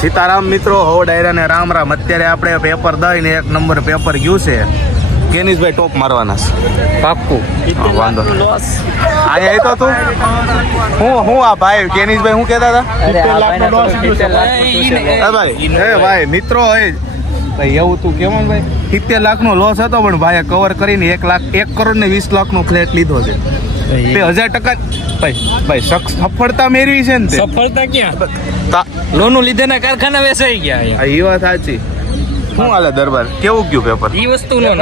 સીતારામ મિત્રો, હો ડાયરા ને રામ રામ. અત્યારે આપણે પેપર દઈ ને 1 નંબર પેપર ગયું છે. કેનીશભાઈ ટોપ મારવાના છે પાક્કું. વાંધો અહીંયા તો તું હું આ ભાઈ કેનીશભાઈ શું કહેતા હતા? ભાઈ મિત્રો ભાઈ એવું તું કેવું ભાઈ 70 લાખનો લોસ હતો પણ ભાઈએ કવર કરીને 1 કરોડ ને 20 લાખનો ફ્લેટ લીધો છે. 1000% ભાઈ સફળતા મેળવી છે ને. સફળતા ક્યાં? લોનું લીધેના કારખાના વેચાઈ ગયા. એ વાત સાચી. શું હાલે દરબાર, કેવું ગયું પેપર? ઈ વસ્તુ નો હે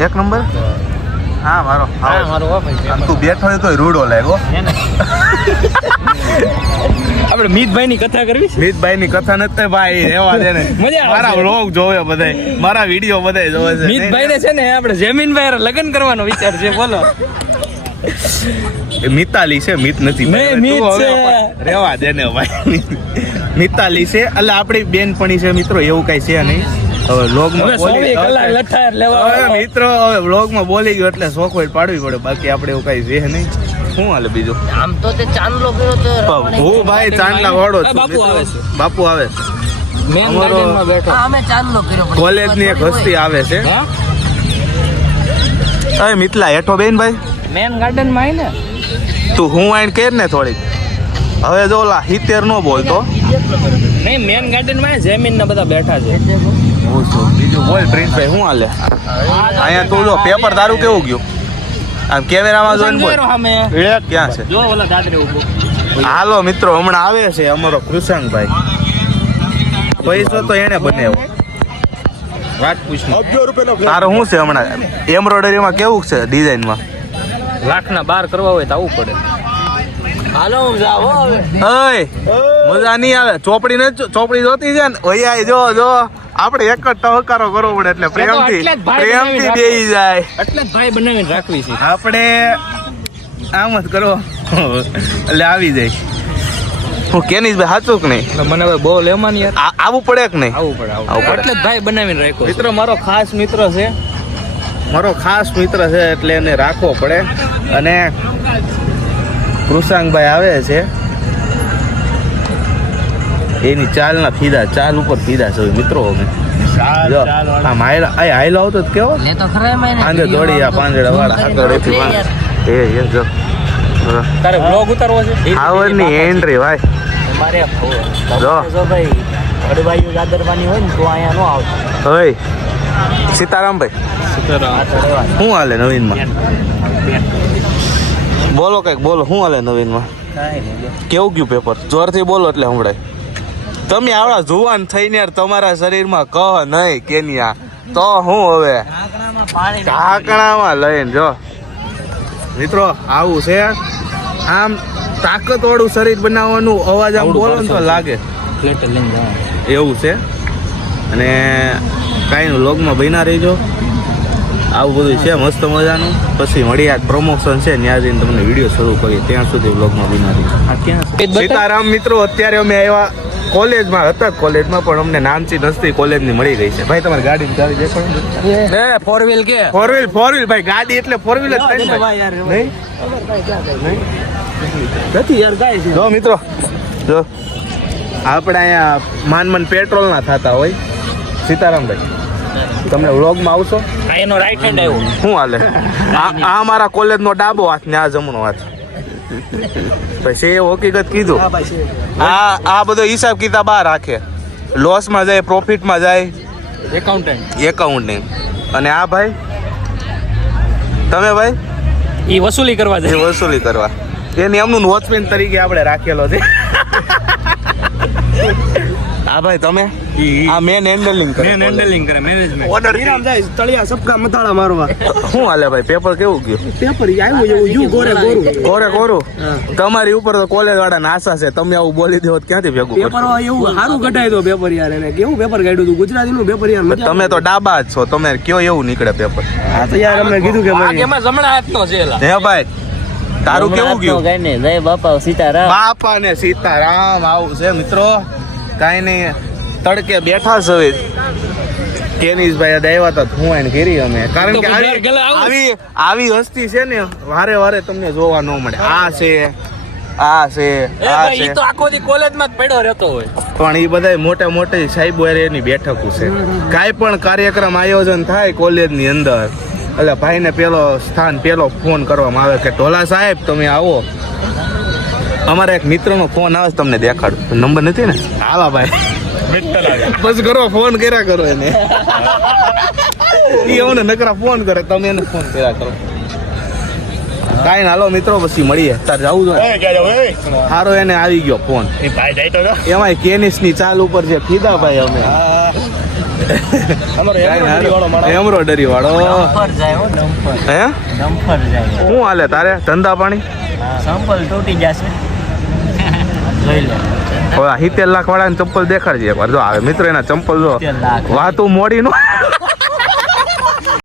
1 નંબર. હા મારો તું બેઠો હોય તો રૂડો લાગ્યો. આપણે મિતભાઈ ની કથા કરવી. મિતભાઈ ની કથા નથી ભાઈ, રહેવા દે ને. મારા વ્લોગ જોવે બધાય, મારા વિડીયો બધાય જોવે છે. મિતભાઈ ને છે ને આપણે જમીનભાઈ લગ્ન કરવાનો વિચાર છે. બોલો. મિતાલી છે, મિત નથી. રહેવા દે ને ભાઈ. મિતાલી છે એટલે આપણી બેનપણી છે મિત્રો, એવું કઈ છે નહીં. હવે વ્લોગમાં મિત્રો હવે વ્લોગમાં બોલી ગયો એટલે શોખ પાડવી પડે, બાકી આપણે એવું કઈ છે નહીં. શું હાલે બીજું? આમ તો તે ચાંદલો કર્યો તો હું ભાઈ ચાંદલા વાળો છું. બાપુ આવે છે. અમે ચાંદલો કર્યો. કોલેજ ની એક હસ્તી આવે છે. અરે મિતલા હેઠો બેન ભાઈ મેન ગાર્ડન માં ને તું હું આઈને કેર ને થોડીક. હવે જો ઓલા 70 નો બોલતો નહીં. મેન ગાર્ડન માં જમીન ના બધા બેઠા છે. બીજું બોલ પ્રિન્સભાઈ શું હાલે? અહીંયા તું જો પેપર તારું કેવું ગયું? આમ કેમેરામાં જોઈને બોલ. ક્યાં છે? જો ઓલા દાદરે ઉભો. હાલો મિત્રો, હમણાં આવે છે અમારો કૃષાંગભાઈ. પૈસો તો એને બનાવ્યો. વાત પૂછ. તારો શું છે હમણાં એમ્બ્રોઇડરીમાં કેવું છે ડિઝાઇનમાં? લાખના 12 કરવા હોય તો આવું પડે. હાલો જાવ હવે. મજા નહીં આવે. ચોપડી જોતી છે ને ઓય જો આપણે એક જ ટહકારો કરવો પડે એટલે પ્રેમથી બેહી જાય. એટલે જ ભાઈ બનાવીને રાખવી છે આપણે. આમ જ કરો એટલે આવી જાય. હું કેનીશભાઈ સાચું કે નહીં? મને હવે બહુ લેવાની યાર. આવવું પડે કે નહીં? આવવું પડે. એટલે જ ભાઈ બનાવીને રાખ્યો. મિત્રો મારો ખાસ મિત્ર છે, એટલે એને રાખવો પડે. અને કૃષાંગભાઈ આવે છે, એની ચાલના ફીદા, ચાલ ઉપર ફીદા છે મિત્રો. અમે આમ હાઈલો આવતો જ કેવો પાંજે દોડી આ પાંજડા વાળા આગળ જો તારે બ્લોગ ઉતારવો છે. આવરની એન્ટ્રી ભાઈ મારે જો ભાઈ અડવાયું ગાદરવાની હોય ને તો અહીંયા નો આવતો. ઓય સીતારામભાઈ શું હાલે નવીનમાં? બોલો કઈક બોલો. શું હાલે નવીનમાં? કેવું ગયું પેપર? જોરથી બોલો એટલે સંભળાય. તમે આવડા જુવાન થઈને યાર તમારા શરીરમાં કહ નહીં કેનિયા તો હું હવે ઢાંકણામાં લઈને જો મિત્રો આવું છે. આમ તાકાતવાળું શરીર બનાવવાનું અવાજ આમ બોલો ને તો લાગે એવું છે. અને કાંઈ નું લોગમાં બન્યા રહીજો. આવું બધું છે મસ્ત મજાનું. પછી મળ્યા પ્રમોશન છે ત્યાં જઈને તમને વિડીયો શરૂ કરીએ. ત્યાં સુધી વ્લોગમાં બન્યા રહીજો. સીતારામ મિત્રો, અત્યારે અમે આવ્યા કોલેજમાં હતા. કોલેજમાં પણ અમને નામચી નસ્તી કોલેજની મળી ગઈ છે. ભાઈ તમારી ગાડી ચાલી દેખો. 4 વ્હીલ કે 4 વ્હીલ ભાઈ ગાડી એટલે 4 વ્હીલ જ થાય ને ભાઈ. નથી યાર ગાય છે. જો મિત્રો જો આપણે અહીંયા માન પેટ્રોલ ના થતા હોય. સીતારામભાઈ તમે વ્લોગમાં આવશો? એનો રાઈટ હેન્ડ આવ્યો. શું હાલે? આ મારા કોલેજનો ડાબો હાથ ને આ જમણો હાથ. પછી એ હકીકત કીધું. આ બધો હિસાબ કિતાબ આ રાખે. લોસમાં જાય, પ્રોફિટમાં જાય, એકાઉન્ટિંગ. અને આ ભાઈ તમે ભાઈ ઈ વસૂલી કરવા જાય. વસૂલી કરવા એની એમનું વોચમેન તરીકે આપણે રાખેલો છે. હા ભાઈ તમે આ મેન હેન્ડલિંગ કરે મેનેજમેન્ટ. ઓર્ડર જાય તળિયા સબકા મથાળા મારવા. શું હાલે ભાઈ? પેપર કેવું ગયું? પેપર આવ્યું એવું યુ ગોરે કોરું તમારી ઉપર તો કોલેજ વાળા આશા છે. તમે આવું બોલી દો ક્યાંથી ભેગું પેપર એવું સારું કઢાય તો પેપર યાર. એને કેવું પેપર કાઢ્યું હતું? ગુજરાતીનું પેપર યાર. તમે તો ડાબા જ છો, તમે કયો એવું નીકળે પેપર? હા તો યાર અમને કીધું કે ભાઈ એમાં જમણા હાથનો છે. હે ભાઈ તારું કેવું ગયું? જય બાપા સીતારામ. બાપા ને સીતારામ. આવું છે મિત્રો. કાંઈ નહીં, તડકે બેઠા છે. કેનીશભાઈ આવ્યા હતા હું એને ઘેરી અમે. કારણ કે આવી હસ્તી છે ને વારે વારે તમને જોવા ન મળે. આ છે આ છે એ આ ભાઈ છે ઈ તો આખો દી કોલેજમાં જ પડ્યો રહેતો હોય. પણ એ બધા મોટા મોટી સાહેબો એની બેઠકો છે કાંઈ પણ કાર્યક્રમ આયોજન થાય કોલેજની અંદર એટલે ભાઈને પેલો ફોન કરવામાં આવે કે ઢોલા સાહેબ તમે આવો. અમારા એક મિત્રનો ફોન આવે છે, તમને દેખાડું. નંબર નથી ને? હાલા ભાઈ બસ કરો, ફોન કર્યા કરો એને. એ અમને નકરા ફોન કરે, તમે એને ફોન કર્યા કરો. કાંઈ ના, હાલો મિત્રો, પછી મળીએ. તાર જવું જોઈએ સારો. એને આવી ગયો ફોન. એમાં કેનિસ ની ચાલ ઉપર છે ફીદા ભાઈ. અમે એમ્બ્રોડરી વાળો હે શું હાલે તારે ધંધા પાણી? સંપલ તૂટી જશે લઈ લે. 70 લાખ વાળા ચપ્પલ દેખાડજે એકવાર. જો આવે મિત્રો એના ચંપલ જો 70 લાખ. વાતું મોડી નું